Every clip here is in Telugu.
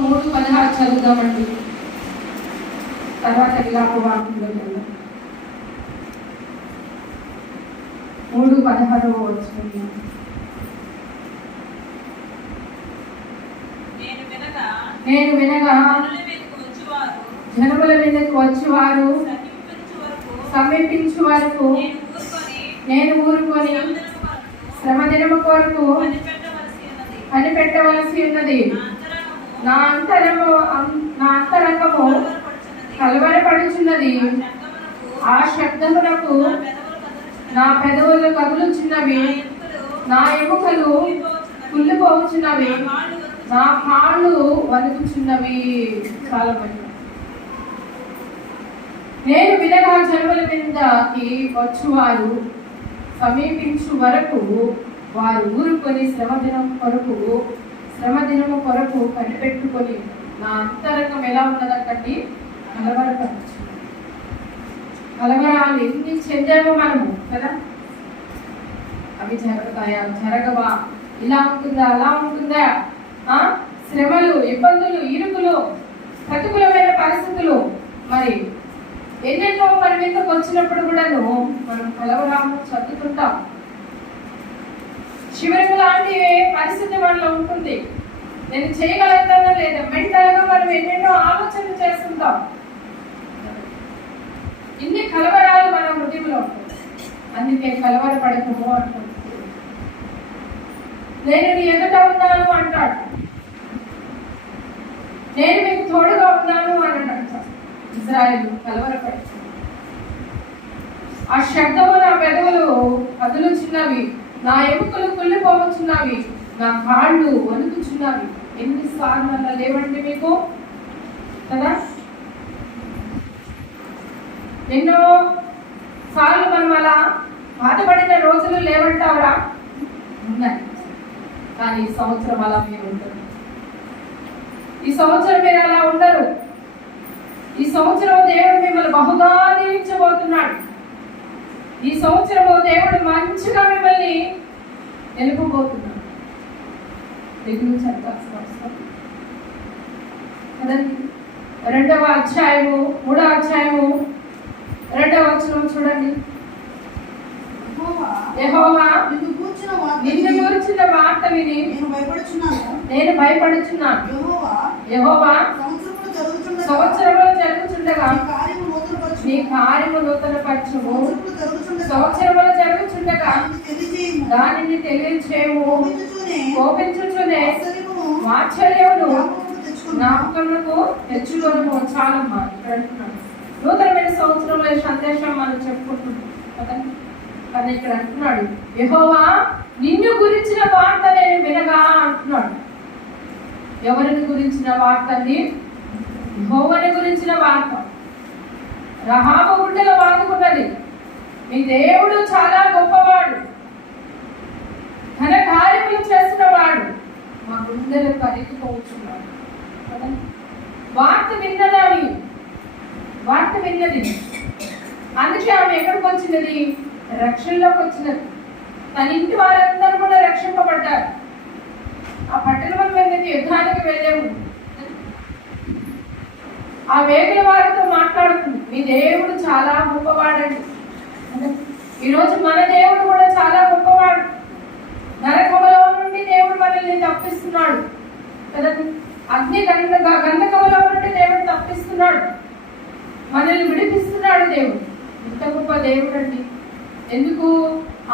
3:16 చదువుదామండి. తర్వాత విలాప వాక్యంలో వెళ్దాం. 3:16 వచనం. నేను వినగా జనముల మీదకు వచ్చేవారు సమీపించు వరకు నేను ఊరుకొని శ్రమ దినము కొరకు కనిపెట్టవలసి ఉన్నది. నా అంతరంగము కలవరపడుచున్నది. ఆ శబ్దమునకు నా పెదవులు కదులుచున్నవి, నా ఎముకలు కుళ్ళిపోవచ్చున్నవి, నా కాళ్ళు వణుకుచున్నవి. చాలా మంది నేను వినగా జనముల మీదకి వచ్చువారు సమీపించు వరకు వారు ఊరుకొని శ్రమ దినము కొరకు కనిపెట్టుకొని నా అంతరంగం ఎలా ఉన్నదంటే కలవరపరచు. కలవరాలు ఎన్ని చెందామో మనము కదా, అవి జరుగుతాయా జరగవా, ఇలా ఉంటుందా అలా ఉంటుందా, శ్రమలు, ఇబ్బందులు, ఇరుకులు, ప్రతికూలమైన పరిస్థితులు మరి ఎన్నెన్నో మన మీదకి వచ్చినప్పుడు కూడాను మనం కలవరాము చదువుతుంటాం. చివరికి లాంటి పరిస్థితి మనలో ఉంటుంది. నేను చేయగలుగుతానో లేదా మెంటల్గా మనం ఎన్నెన్నో ఆలోచనలు చేస్తుంటాం. ఇన్ని కలవరాలు మన హృదయంలో ఉంటుంది. అందుకే కలవరపడకము అంటుంది. నేను నీ ఎదుట ఉన్నాను అంటాడు. నేను మీకు తోడుగా ఉన్నాను అని అంటాడు. ఇజ్రాయేలు కలవరపడి ఆ శబ్దము నా పెదవులు కదులుచున్నవి, నా ఎముకలు కుళ్ళిపోవచ్చున్నవి, నా కాళ్ళు వణుకుచున్నవి. ఎన్నిసార్లు అలా లేవండి మీకు కదా, ఎన్నో సార్లు మనం అలా బాధపడిన రోజులు లేవంటారా? ఉన్నాయి. కానీ ఈ సంవత్సరం అలా మీరు ఉండరు. ఈ సంవత్సరం మీరు అలా ఉండరు. ఈ సంవత్సరం దేవుడు మిమ్మల్ని బహుగా దీవించబోతున్నాడు. ఈ సంవత్సరం దేవుడు మంచిగా మిమ్మల్ని నిలుపబోతున్నాడు. దిగులు చెప్పాల్సిన అవసరం కదండి. 2వ అధ్యాయము 3వ అధ్యాయము 2వ వచనం చూడండి. యెహోవా నిన్ను గూర్చిన వార్త విని నేను భయపడుచున్నాను. యెహోవా సంవత్సరంలో జరుగుచుండగా నీ కార్యము నూతన పరచుము. సంవత్సరంలో జరుగుచుండగా దానిని తెలియచేయము. కోపించుచునే వాత్సల్యమును జ్ఞాపకములకు తెచ్చుకొనుము. చాలమ్మా ఇక్కడ అంటున్నాడు. నూతనమైన సంవత్సరంలో ఈ సందేశం మనం చెప్పుకుంటున్నాం కదండి. కానీ ఇక్కడ అంటున్నాడు యెహోవా నిన్ను గురించిన వార్త నేను వినగా అంటున్నాడు. ఎవరిని గురించిన వార్త అండి? యెహోవాని గురించిన వార్త. రహాబు గుండెలో వాదుకున్నది, మీ దేవుడు చాలా గొప్పవాడు, ఘన కార్యములు చేస్తున్నవాడు, మా గుండెలు కరిగిపోవచ్చున్నాడు. వార్త విన్నదావి, వార్త విన్నది. అందుకే ఆమె ఎక్కడికి వచ్చినది? రక్షణలోకి వచ్చినది. తన ఇంటి వారందరూ కూడా రక్షింపబడ్డారు. ఆ పట్టణం మీద యుద్ధానికి వెళ్ళాము. ఆ వేగుల వారితో మాట్లాడుతుంది, మీ దేవుడు చాలా గొప్పవాడండి. ఈరోజు మన దేవుడు కూడా చాలా గొప్పవాడు. నరకములో నుండి దేవుడు మనల్ని తప్పిస్తున్నాడు కదండి. అగ్ని గంధకములో నుండి దేవుడు తప్పిస్తున్నాడు, మనల్ని విడిపిస్తున్నాడు. దేవుడు ఎంత గొప్ప దేవుడు అండి. ఎందుకు?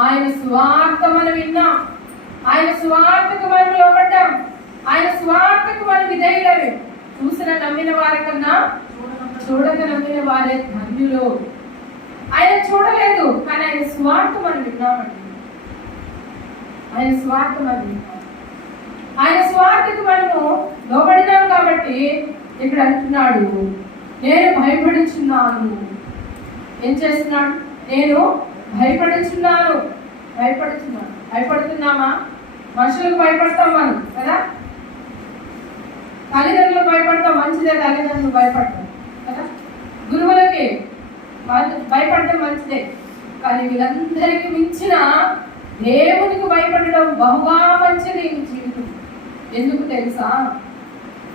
ఆయన సువార్త మనం విన్నాం, ఆయన సువార్తకు మనం లోబడ్డాం, ఆయన సువార్తకు మనం విధేయులమే. చూసిన నమ్మిన వారి కన్నా చూడక నమ్మిన వారే ధన్యులు. ఆయన చూడలేదు, కానీ ఆయన స్వార్థ మనం విన్నామండి. ఆయన స్వార్థ మనం విన్నాం, ఆయన స్వార్థకు మనము లోబడినాం. కాబట్టి ఇక్కడ అంటున్నాడు, నేను భయపడుచున్నాను. ఏం చేస్తున్నాడు? నేను భయపడుచున్నాను. భయపడుతున్నామా? మనుషులకు భయపడతాం మనం కదా, తల్లిదండ్రులకు భయపడతాం, మంచిదే. తల్లిదండ్రులు భయపడతాం కదా, గురువులకి భయపడటం మంచిదే. కానీ వీళ్ళందరికీ మించిన దేవునికి భయపడడం బహుగా మంచిది జీవితం. ఎందుకు తెలుసా?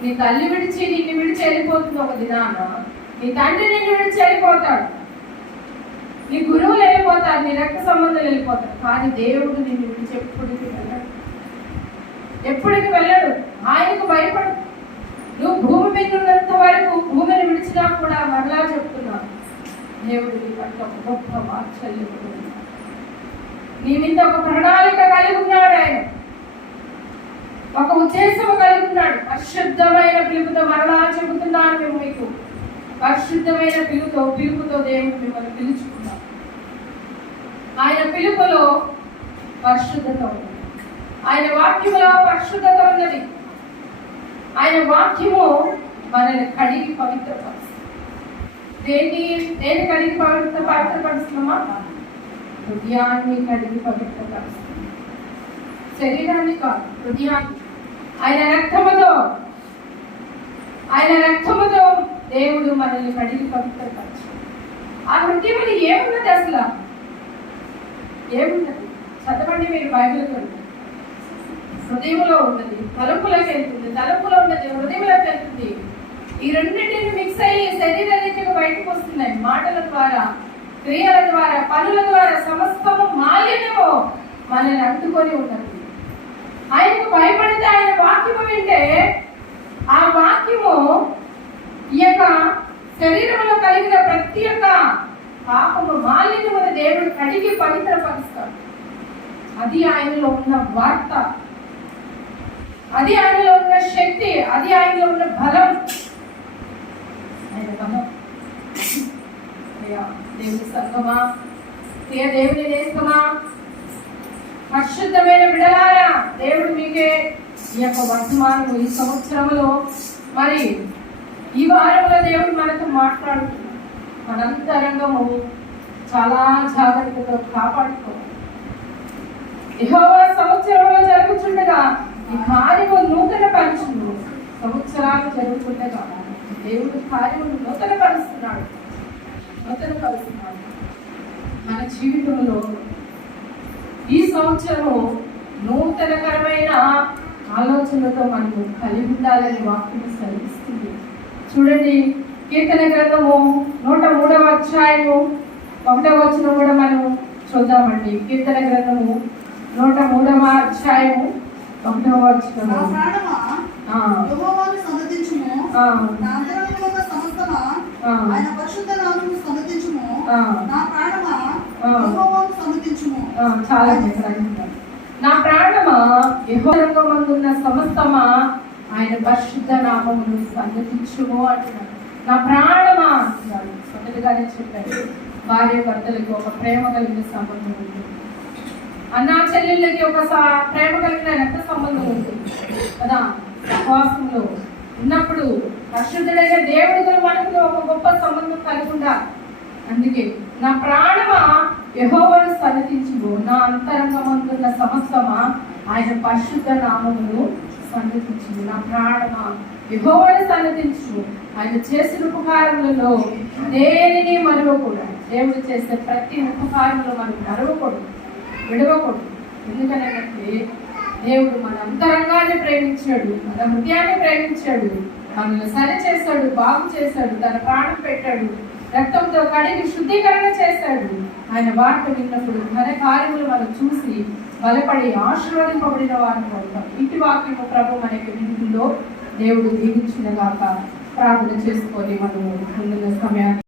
నీ తల్లి విడిచి నిన్ను విడిచి వెళ్ళిపోతుంది ఒక దినాన, నీ తండ్రి నిన్ను విడిచి వెళ్ళిపోతాడు, నీ గురువులు వెళ్ళిపోతారు, నీ రక్త సంబంధాలు వెళ్ళిపోతారు. కానీ దేవుడు నిన్ను విడిచి ఎప్పటికీ వెళ్ళాడు, ఎప్పటికి వెళ్ళాడు. ఆయనకు భయపడు. నువ్వు భూమి మీద ఉన్నంత వరకు భూమిని విడిచినా కూడా మరలా చెప్తున్నాను, దేవుడు నీ పట్ల ఒక గొప్ప వాత్సల్యం నీ మీద ఒక ప్రణాళిక కలిగి ఉన్నాడు. ఆయన ఒక ఉద్దేశము కలిగి ఉన్నాడు. పరిశుద్ధమైన పిలుపుతో మరలా చెబుతున్నాను మేము మీకు, పరిశుద్ధమైన పిలుపుతో దేవుడు మిమ్మల్ని పిలుచుకున్నాడు. ఆయన పిలుపులో పరిశుద్ధత ఉన్నది, ఆయన వాక్యములో పరిశుద్ధత ఉన్నది. ఆయన వాక్యము మనల్ని కడిగి పవిత్రపరుస్తుంది. దేని కడిగి పవిత్రపరుస్తున్నామా? హృదయాన్ని కడిగి పవిత్రపరుస్తుంది, శరీరాన్ని కాదు, హృదయాన్ని. ఆయన రక్తముతో దేవుడు మనల్ని కడిగి పవిత్రపరచాడు. ఆ హృదయంలో ఏమున్నది? అసలు ఏమున్నది? చదవండి మీరు బైబిల్. హృదయంలో ఉన్నది, తలుపులోకి వెళ్తుంది, తలుపులో ఉన్నది హృదయంలోకి వెళ్తుంది. ఈ రెండింటిని మిక్స్ అయ్యి శరీర రీతిగా బయటకు వస్తున్నాయి. మాటల ద్వారా, క్రియల ద్వారా, పనుల ద్వారా సమస్తము మాలిన్యము మనల్ని అంటుకొని ఉన్నది. ఆయనకు భయపడితే, ఆయన వాక్యము వింటే, ఆ వాక్యము ఈ యొక్క శరీరంలో కలిగిన ప్రతి ఒక్క పాపము మాలిన్యమును దేవుడు కడిగి పవిత్రపరుస్తాడు. అది ఆయనలో ఉన్న వార్త, అది ఆయనలో ఉన్న శక్తి, అది ఆయనలో ఉన్న బలం. ఆయన బలం. దేవుని సంగమా, దేవుని నేస్తమా, పరిశుద్ధమైన బిడలారా, దేవుడు మీకే ఈ యొక్క వర్తమానము ఈ సంవత్సరంలో మరి ఈ వారంలో దేవుడు మనతో మాట్లాడుతున్నాడు. మనంతరంగము చాలా జాగ్రత్తగా కాపాడుకోవాలి. యెహోవా సంవత్సరంలో జరుగుతుండగా ఈ కార్యము నూతన పరుచును. సంవత్సరాలు జరుగుతుండగా దేవుడు కార్యమును నూతన పరుస్తున్నాడు. మన జీవితంలో ఈ సంవత్సరము నూతనకరమైన ఆలోచనలతో మనము కలిగి ఉండాలని వాక్యం సెలవిస్తుంది. చూడండి, కీర్తన గ్రంథము 103వ అధ్యాయము 1వ వచనం కూడా మనం చూద్దామండి. కీర్తన గ్రంథము 103వ అధ్యాయము 1వ వచనం. చాలా నా ప్రాణమా యెహోవానందున్న సమస్తమా ఆయన పరిశుద్ధ నామమును సన్నతించుము అంటున్నాడు. నా ప్రాణమా అంటున్నాడు. మొదటిగానే చెప్పాడు, భార్య భర్తలకి ఒక ప్రేమ కలిగిన సంబంధం ఉంటుంది, అన్నా చెల్లెళ్ళకి ఒక ప్రేమ కలిగిన రక్త సంబంధం ఉంటుంది కదా. సహవాసంలో ఉన్నప్పుడు పరిశుద్ధుడైన దేవుడితో మనకు ఒక గొప్ప సంబంధం కలిగి ఉండాలి. అందుకే నా ప్రాణమా యెహోవాను సన్నతించుము, నా అంతరంగమందున్న సమస్తమా ఆయన పరిశుద్ధ నామమును సన్నతించుము. నా ప్రాణమా యెహోవాను సన్నతించుము. ఆయన చేసిన ఉపకారములలో దేనిని మరువకూడదు. దేవుడు చేసే ప్రతి ఉపకారంలో మనం మరువకూడదు, విడవకూడదు. ఎందుకనంటే దేవుడు మన అంతరంగాన్ని ప్రేమించాడు, మన హృదయాన్ని ప్రేమించాడు, మనల్ని సరి చేశాడు, బాగు చేశాడు, తన ప్రాణం పెట్టాడు, రక్తంతో కడిగి శుద్ధీకరణ చేశాడు. ఆయన వార్త విన్నప్పుడు మన కార్యములు మనం చూసి బలపడి ఆశీర్వదింపబడిన వారిని అవుతాం. ఇటు వాక్యము ప్రభు మనకి విందులో దేవుడు దీవించిన గాక. ప్రార్థన చేసుకొని మనము ముందున్న సమయాన్ని